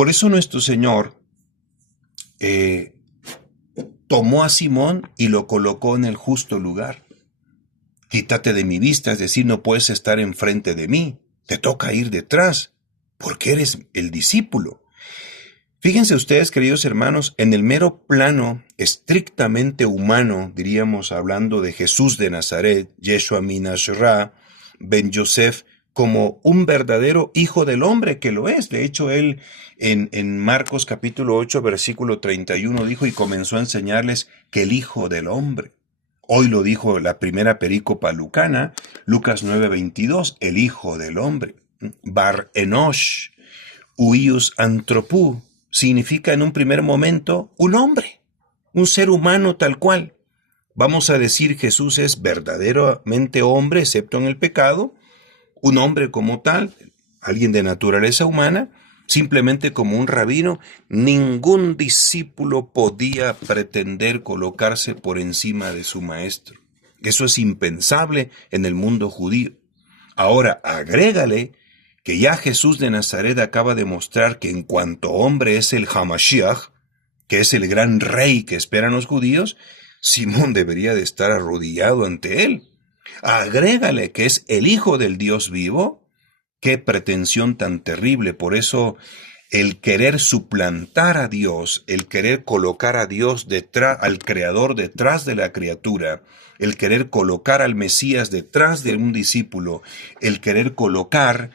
Por eso nuestro Señor tomó a Simón y lo colocó en el justo lugar. Quítate de mi vista, es decir, no puedes estar enfrente de mí, te toca ir detrás, porque eres el discípulo. Fíjense ustedes, queridos hermanos, en el mero plano estrictamente humano, diríamos hablando de Jesús de Nazaret, Yeshua min Nazareth, Ben Yosef, como un verdadero hijo del hombre, que lo es. De hecho, él en Marcos capítulo 8, versículo 31 dijo y comenzó a enseñarles que el hijo del hombre. Hoy lo dijo la primera perícopa lucana, Lucas 9:22, el hijo del hombre. Bar Enosh, Huios Antropú, significa en un primer momento un hombre, un ser humano tal cual. Vamos a decir Jesús es verdaderamente hombre, excepto en el pecado, un hombre como tal, alguien de naturaleza humana, simplemente como un rabino. Ningún discípulo podía pretender colocarse por encima de su maestro. Eso es impensable en el mundo judío. Ahora, agrégale que ya Jesús de Nazaret acaba de mostrar que en cuanto hombre es el Hamashiach, que es el gran rey que esperan los judíos, Simón debería de estar arrodillado ante él. Agrégale que es el Hijo del Dios vivo. Qué pretensión tan terrible. Por eso el querer suplantar a Dios, el querer colocar a Dios detrás, al Creador detrás de la criatura, el querer colocar al Mesías detrás de un discípulo, el querer colocar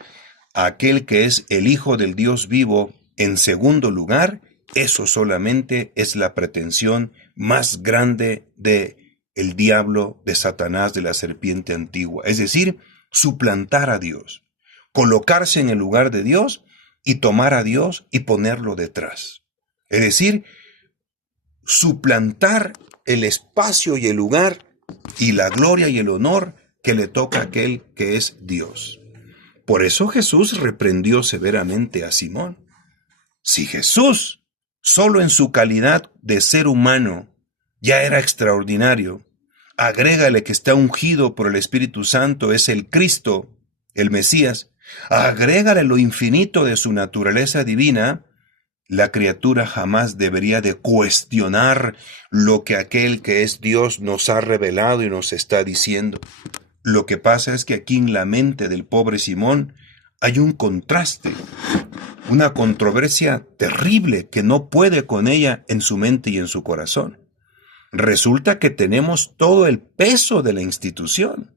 a aquel que es el Hijo del Dios vivo en segundo lugar, eso solamente es la pretensión más grande de el diablo, de Satanás, de la serpiente antigua. Es decir, suplantar a Dios, colocarse en el lugar de Dios y tomar a Dios y ponerlo detrás. Es decir, suplantar el espacio y el lugar y la gloria y el honor que le toca a aquel que es Dios. Por eso Jesús reprendió severamente a Simón. Si Jesús, solo en su calidad de ser humano, ya era extraordinario, agrégale que está ungido por el Espíritu Santo, es el Cristo, el Mesías, agrégale lo infinito de su naturaleza divina, la criatura jamás debería de cuestionar lo que aquel que es Dios nos ha revelado y nos está diciendo. Lo que pasa es que aquí en la mente del pobre Simón hay un contraste, una controversia terrible que no puede con ella en su mente y en su corazón. Resulta que tenemos todo el peso de la institución,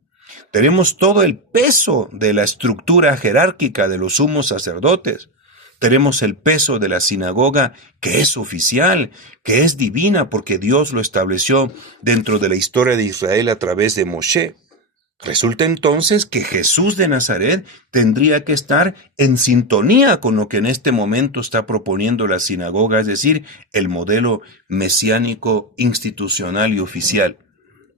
tenemos todo el peso de la estructura jerárquica de los sumos sacerdotes, tenemos el peso de la sinagoga que es oficial, que es divina porque Dios lo estableció dentro de la historia de Israel a través de Moshe. Resulta entonces que Jesús de Nazaret tendría que estar en sintonía con lo que en este momento está proponiendo la sinagoga, es decir, el modelo mesiánico institucional y oficial.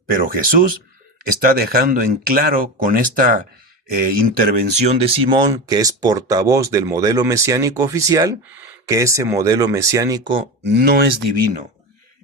Pero Jesús está dejando en claro con esta intervención de Simón, que es portavoz del modelo mesiánico oficial, que ese modelo mesiánico no es divino,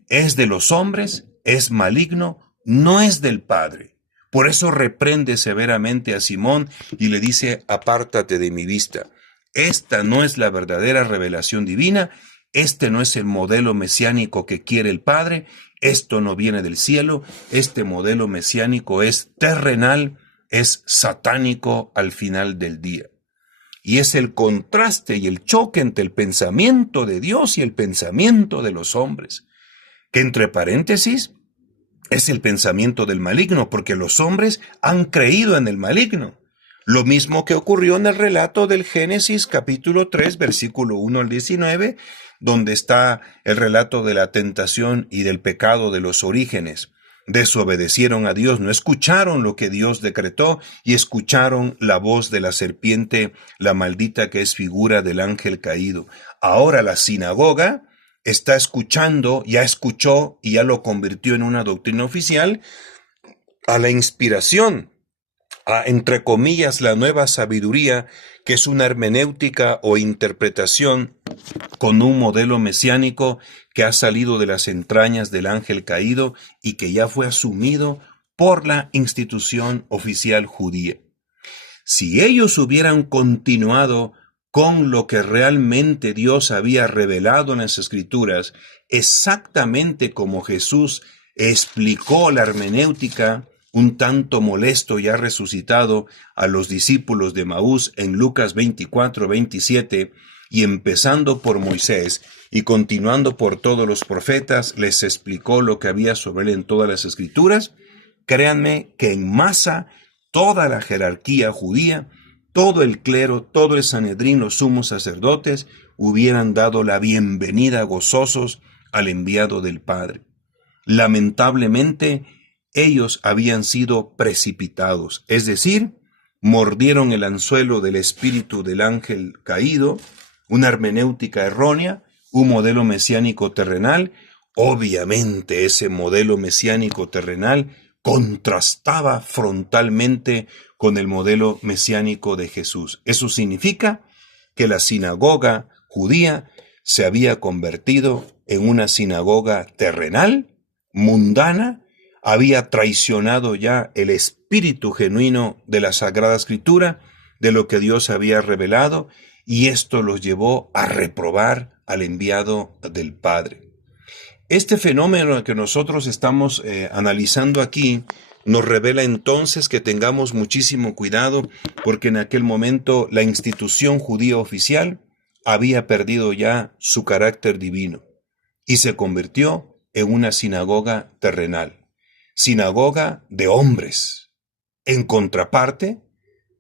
es de los hombres, es maligno, no es del Padre. Por eso reprende severamente a Simón y le dice, apártate de mi vista. Esta no es la verdadera revelación divina, este no es el modelo mesiánico que quiere el Padre, esto no viene del cielo, este modelo mesiánico es terrenal, es satánico al final del día. Y es el contraste y el choque entre el pensamiento de Dios y el pensamiento de los hombres, que entre paréntesis, es el pensamiento del maligno, porque los hombres han creído en el maligno. Lo mismo que ocurrió en el relato del Génesis capítulo 3, versículo 1 al 19, donde está el relato de la tentación y del pecado de los orígenes. Desobedecieron a Dios, no escucharon lo que Dios decretó y escucharon la voz de la serpiente, la maldita que es figura del ángel caído. Ahora la sinagoga está escuchando, ya escuchó y ya lo convirtió en una doctrina oficial, a la inspiración, a, entre comillas, la nueva sabiduría, que es una hermenéutica o interpretación con un modelo mesiánico que ha salido de las entrañas del ángel caído y que ya fue asumido por la institución oficial judía. Si ellos hubieran continuado con lo que realmente Dios había revelado en las Escrituras, exactamente como Jesús explicó la hermenéutica un tanto molesto ya resucitado a los discípulos de Maús en Lucas 24-27, y empezando por Moisés y continuando por todos los profetas, les explicó lo que había sobre él en todas las Escrituras. Créanme que en masa toda la jerarquía judía, todo el clero, todo el Sanedrín, los sumos sacerdotes, hubieran dado la bienvenida gozosos al enviado del Padre. Lamentablemente, ellos habían sido precipitados, es decir, mordieron el anzuelo del espíritu del ángel caído, una hermenéutica errónea, un modelo mesiánico terrenal. Obviamente ese modelo mesiánico terrenal contrastaba frontalmente con el modelo mesiánico de Jesús. Eso significa que la sinagoga judía se había convertido en una sinagoga terrenal, mundana, había traicionado ya el espíritu genuino de la Sagrada Escritura, de lo que Dios había revelado, y esto los llevó a reprobar al enviado del Padre. Este fenómeno que nosotros estamos analizando aquí nos revela entonces que tengamos muchísimo cuidado, porque en aquel momento la institución judía oficial había perdido ya su carácter divino y se convirtió en una sinagoga terrenal, sinagoga de hombres, en contraparte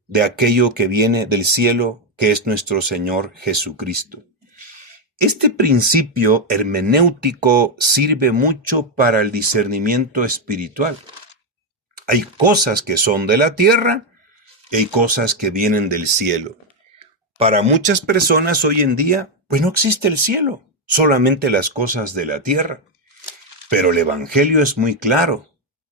de aquello que viene del cielo, que es nuestro Señor Jesucristo. Este principio hermenéutico sirve mucho para el discernimiento espiritual. Hay cosas que son de la tierra y hay cosas que vienen del cielo. Para muchas personas hoy en día, pues no existe el cielo, solamente las cosas de la tierra. Pero el Evangelio es muy claro,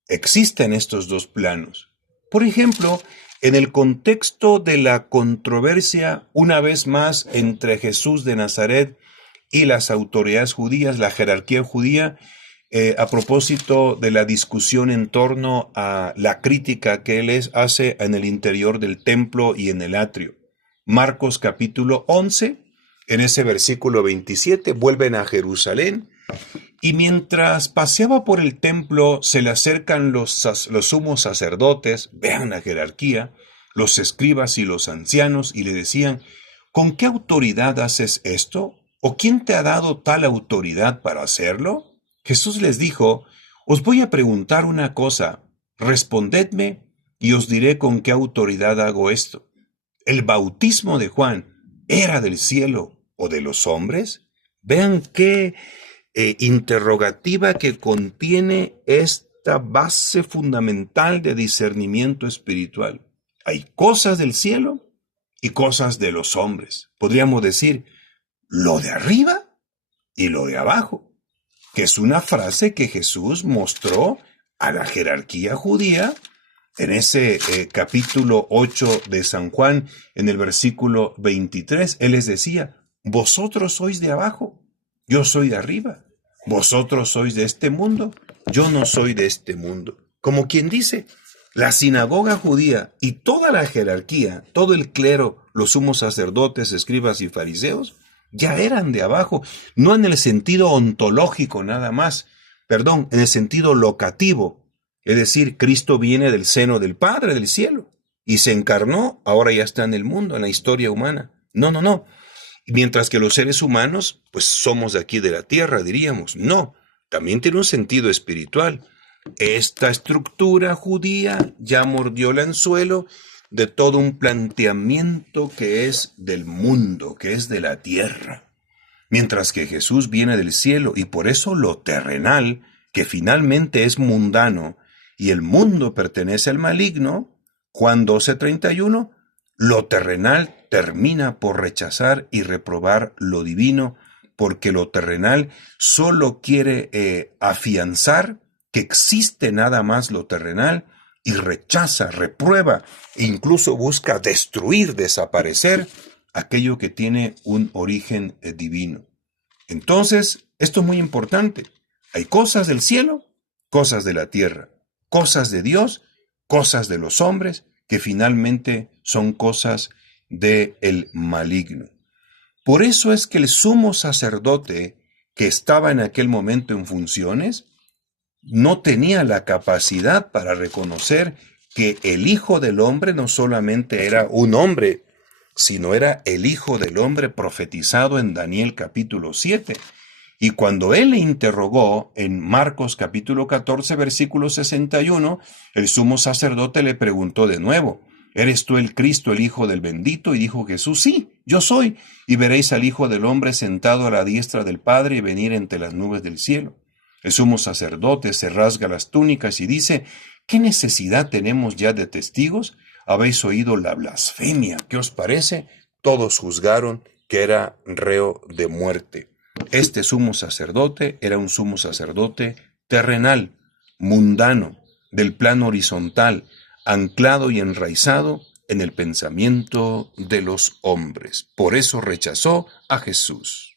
existen estos dos planos. Por ejemplo, en el contexto de la controversia, una vez más, entre Jesús de Nazaret y las autoridades judías, la jerarquía judía, a propósito de la discusión en torno a la crítica que él hace en el interior del templo y en el atrio. Marcos capítulo 11, en ese versículo 27, vuelven a Jerusalén, y mientras paseaba por el templo se le acercan los sumos sacerdotes, vean la jerarquía, los escribas y los ancianos, y le decían: ¿con qué autoridad haces esto? ¿O quién te ha dado tal autoridad para hacerlo? Jesús les dijo: os voy a preguntar una cosa, respondedme y os diré con qué autoridad hago esto. ¿El bautismo de Juan era del cielo o de los hombres? Vean qué interrogativa que contiene esta base fundamental de discernimiento espiritual. Hay cosas del cielo y cosas de los hombres. Podríamos decir, lo de arriba y lo de abajo, que es una frase que Jesús mostró a la jerarquía judía en ese capítulo 8 de San Juan, en el versículo 23. Él les decía: vosotros sois de abajo, yo soy de arriba. Vosotros sois de este mundo, yo no soy de este mundo. Como quien dice, la sinagoga judía y toda la jerarquía, todo el clero, los sumos sacerdotes, escribas y fariseos, ya eran de abajo, no en el sentido ontológico nada más, en el sentido locativo. Es decir, Cristo viene del seno del Padre, del cielo, y se encarnó, ahora ya está en el mundo, en la historia humana. No. Mientras que los seres humanos, pues somos de aquí de la tierra, diríamos. No, también tiene un sentido espiritual. Esta estructura judía ya mordió el anzuelo de todo un planteamiento que es del mundo, que es de la tierra. Mientras que Jesús viene del cielo, y por eso lo terrenal, que finalmente es mundano, y el mundo pertenece al maligno, Juan 12:31, lo terrenal termina por rechazar y reprobar lo divino, porque lo terrenal solo quiere afianzar que existe nada más lo terrenal, y rechaza, reprueba e incluso busca destruir, desaparecer aquello que tiene un origen divino. Entonces, esto es muy importante. Hay cosas del cielo, cosas de la tierra, cosas de Dios, cosas de los hombres, que finalmente son cosas del maligno. Por eso es que el sumo sacerdote que estaba en aquel momento en funciones no tenía la capacidad para reconocer que el Hijo del Hombre no solamente era un hombre, sino era el Hijo del Hombre profetizado en Daniel capítulo 7. Y cuando él le interrogó en Marcos capítulo 14, versículo 61, el sumo sacerdote le preguntó de nuevo, ¿eres tú el Cristo, el Hijo del bendito? Y dijo Jesús, sí, yo soy. Y veréis al Hijo del Hombre sentado a la diestra del Padre y venir entre las nubes del cielo. El sumo sacerdote se rasga las túnicas y dice, ¿qué necesidad tenemos ya de testigos? Habéis oído la blasfemia. ¿Qué os parece? Todos juzgaron que era reo de muerte. Este sumo sacerdote era un sumo sacerdote terrenal, mundano, del plano horizontal, anclado y enraizado en el pensamiento de los hombres. Por eso rechazó a Jesús.